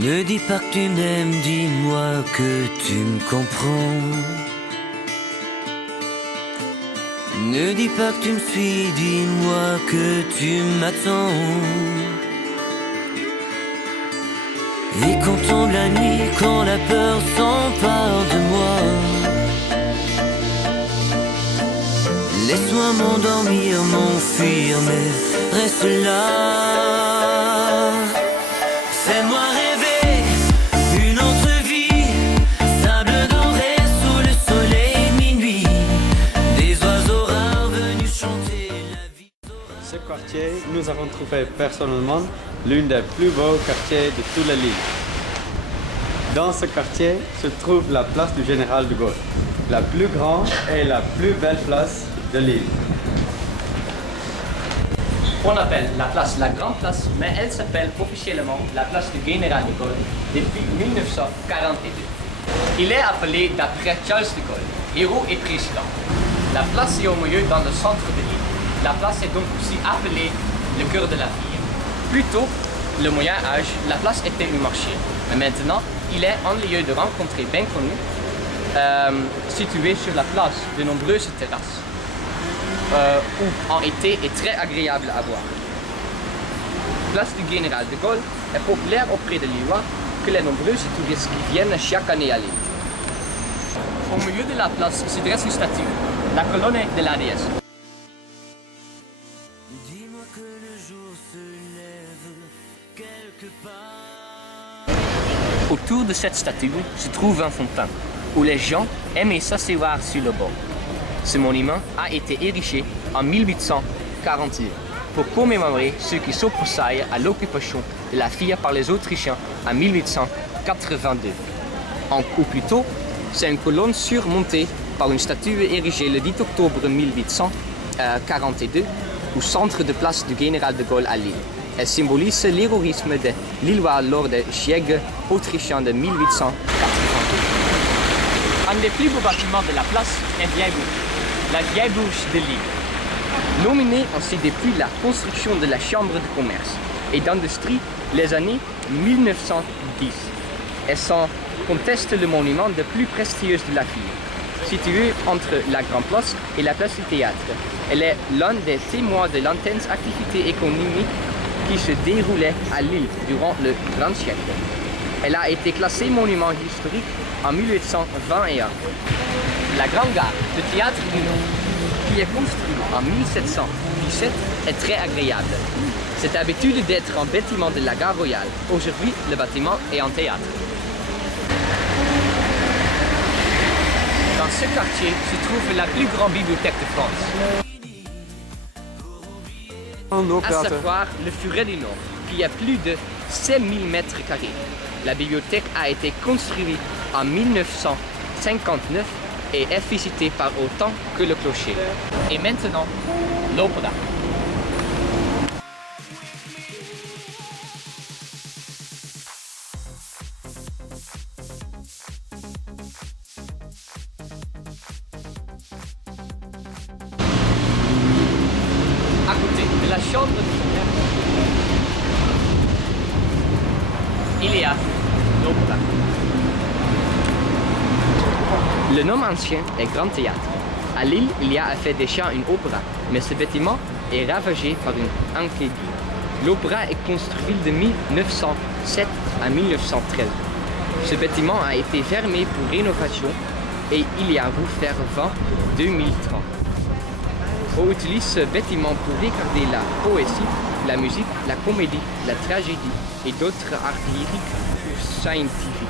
Ne dis pas que tu m'aimes, dis-moi que tu me comprends. Ne dis pas que tu me suis, dis-moi que tu m'attends. Et quand tombe la nuit, quand la peur s'empare de moi, laisse-moi m'endormir, m'enfuir, mais reste là. Fais-moi rêver une autre vie, sable doré sous le soleil minuit, des oiseaux rares venus chanter la vie. Ce quartier, nous avons trouvé personnellement l'un des plus beaux quartiers de toute l'île. Dans ce quartier se trouve la place du Général de Gaulle, la plus grande et la plus belle place de l'île. On appelle la place la Grande Place, mais elle s'appelle officiellement la place du Général de Gaulle depuis 1942. Il est appelé d'après Charles de Gaulle, héros et président. La place est au milieu dans le centre de l'île. La place est donc aussi appelée le cœur de la ville. Plus tôt, le Moyen Âge, la place était un marché. Mais maintenant, il est un lieu de rencontre bien connu, situé sur la place de nombreuses terrasses. Où en été est très agréable à voir. La place du Général de Gaulle est populaire auprès de Lillois que les nombreux touristes qui viennent chaque année à l'île. Au milieu de la place se dresse une statue, la colonne de la déesse. Dis-moi que le jour se lève quelque part. Autour de cette statue se trouve un fontaine où les gens aimaient s'asseoir sur le bord. Ce monument a été érigé en 1841 pour commémorer ceux qui s'opposaient à l'occupation de la ville par les Autrichiens en 1882. Ou plutôt, c'est une colonne surmontée par une statue érigée le 10 octobre 1842 au centre de place du Général de Gaulle à Lille. Elle symbolise l'héroïsme des Lillois lors des sièges autrichiens de 1882. Un des plus beaux bâtiments de la place est la vieille bourse de Lille. Nominée ainsi depuis la construction de la Chambre de commerce et d'industrie les années 1910. Elle s'en conteste le monument le plus prestigieux de la ville. Située entre la Grande Place et la place du Théâtre, elle est l'un des témoins de l'intense activité économique qui se déroulait à Lille durant le grand siècle. Elle a été classée monument historique en 1821. La Grande Gare, le Théâtre du Nord, qui est construit en 1717, est très agréable. Cette habitude d'être un bâtiment de la Gare Royale. Aujourd'hui, le bâtiment est un théâtre. Dans ce quartier se trouve la plus grande bibliothèque de France. À savoir le Furet du Nord, qui a plus de 5000 mètres carrés. La bibliothèque a été construite en 1959 et est visitée par autant que le clocher. Et maintenant, l'opéra. À côté de la chambre de commerce, il y a l'opéra. Le nom ancien est Grand Théâtre. À Lille, il y a fait déjà une opéra, mais ce bâtiment est ravagé par une incendie. L'opéra est construit de 1907 à 1913. Ce bâtiment a été fermé pour rénovation et il y a rouvert en 2030. On utilise ce bâtiment pour regarder la poésie, la musique, la comédie, la tragédie et d'autres arts lyriques ou scientifiques.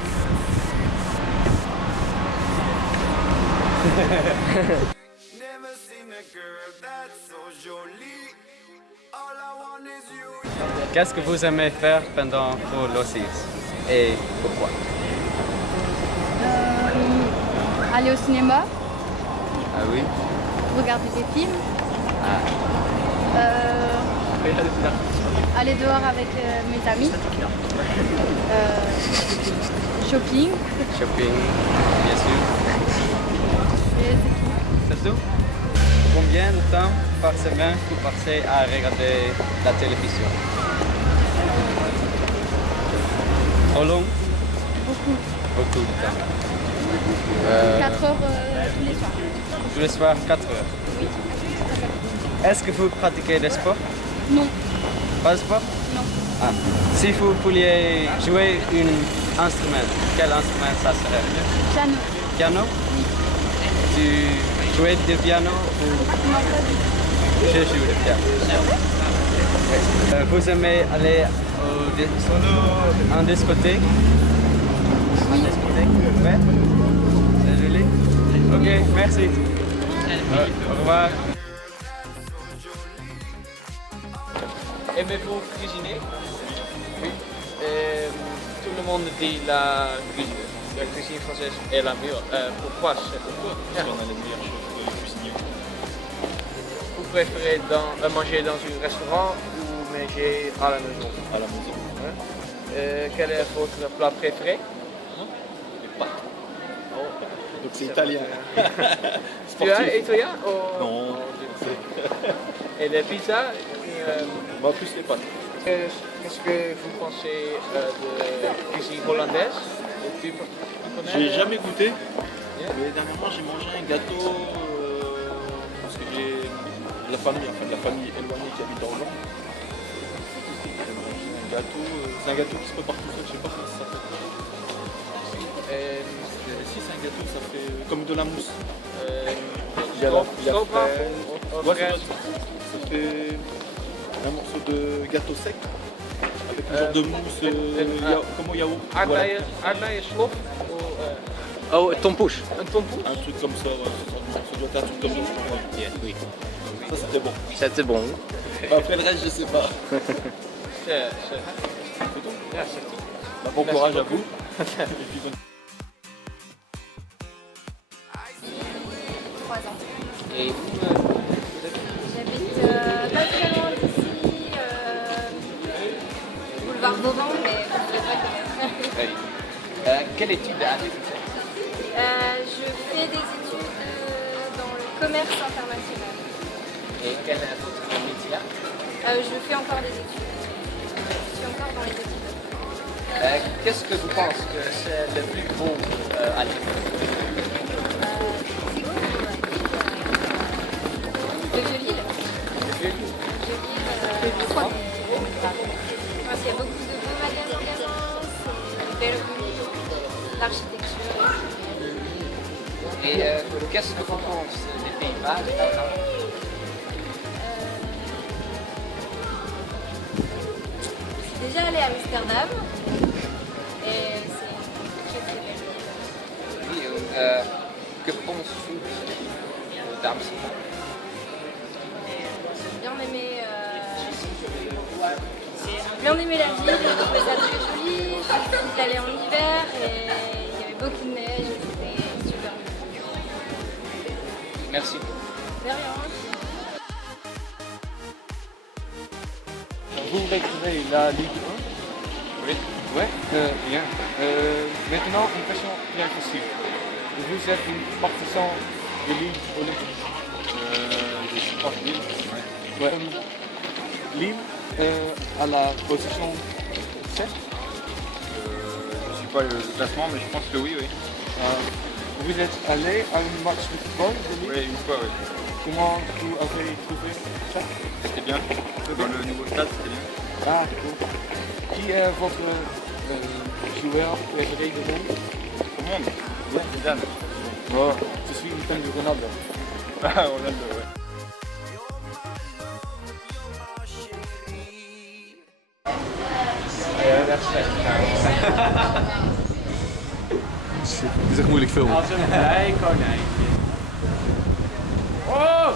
Qu'est-ce que vous aimez faire pendant vos loisirs et pourquoi? Aller au cinéma, Ah oui? regarder des films, Ah. aller dehors avec mes amis, shopping, Shopping, bien sûr. et c'est tout. C'est tout? Combien de temps par semaine vous passez à regarder la télévision? Trop long? Beaucoup. Beaucoup de temps. 4 heures tous les soirs. Tous les soirs, 4 heures. Oui. Est-ce que vous pratiquez des sports? Non. Pas de sport? Non. Ah. Si vous vouliez jouer un instrument, quel instrument ça serait? Piano. Piano? Oui. Tu jouais du piano ou Non, pas du tout. je joue du piano? Vous aimez aller en discothèque? En discothèque? Ouais. C'est joli? Ok, merci. Au revoir. Aimez-vous cuisiner? Oui. Tout le monde dit la cuisine française est la meilleure. Pourquoi? On a les meilleures choses de cuisinier. Vous préférez manger dans un restaurant ou manger à la maison? À la maison. Quel est votre plat préféré? Les pâtes. Donc c'est italien. Tu es italien ou... Non. Et les pizzas? Moi plus les pâtes. Qu'est-ce que vous pensez de cuisine hollandaise? Tu connais? J'ai jamais goûté. Mais dernièrement j'ai mangé un gâteau parce que j'ai la famille éloignée qui habite en Hollande. Un gâteau, c'est un gâteau qui se prépare tout seul, je sais pas comment ça s'appelle. Si c'est un gâteau, ça fait comme de la mousse. Il y a la fraise. Ouais, ça fait un morceau de gâteau sec avec une sorte de mousse comme au yaourt. Aardbeien slof? Oh, tompoes. Un tompoes? Un truc comme ça, ouais, ça doit être un truc comme ça. Oui. Ça c'était bon. C'était bon. Après le reste, je sais pas. C'est tout. c'est tout. Bah, bon courage à vous. Et puis, 3 ans. Et vous, J'habite pas très loin d'ici, boulevard Vauban, mais je ne pas connaître. quelle étude avez-vous fait? Je fais des études dans le commerce international. Et quel est votre métier? Je fais encore des études. Je suis encore dans les études. Qu'est-ce que vous pensez que c'est le plus beau à l'école? Le Vieux-Lille. Je crois. Parce qu'il y a beaucoup de beaux magasins gamins, c'est une belle rue, l'architecture. Et qu'est-ce que vous pensez des Pays-Bas, de Belgique? Je suis déjà allée à Amsterdam et c'est très très belle. Oui, que pensez-vous d'Amsterdam? J'ai bien aimé la ville, j'ai trouvé ça très joli, j'ai suis allée en hiver et il y avait beaucoup de neige et c'était super beau. Merci. De rien. Vous regardez la Ligue 1? Oui. Ouais, bien. Maintenant, une question bien facile. Vous êtes une partisan de Lille olympique? Je suis pas Lille. Ouais. Lille à la position 7? Je suis pas le classement, mais je pense que oui. Vous êtes allé à un match de football de Lille? Oui, une fois, oui. Comment vous avez trouvé ça? C'était bien. Dans le nouveau stade, c'était bien. Ah, cool. Qui est votre joueur préféré du monde? Tout le monde. Ouais, Zidane. Oh, je suis une fan de Ronaldo. Ah, Ronaldo, ouais. Het is echt moeilijk filmen. Als een blij konijntje. Oh!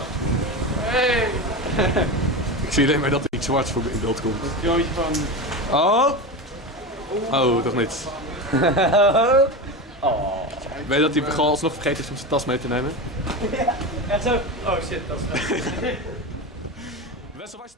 Hey! Ik zie alleen maar dat er iets zwarts voor in beeld komt. Het jongetje van... Oh! Oh, toch niet. Oh. Weet je dat hij gewoon alsnog vergeten is om zijn tas mee te nemen? En zo... Oh shit, dat is... Wessel, waar is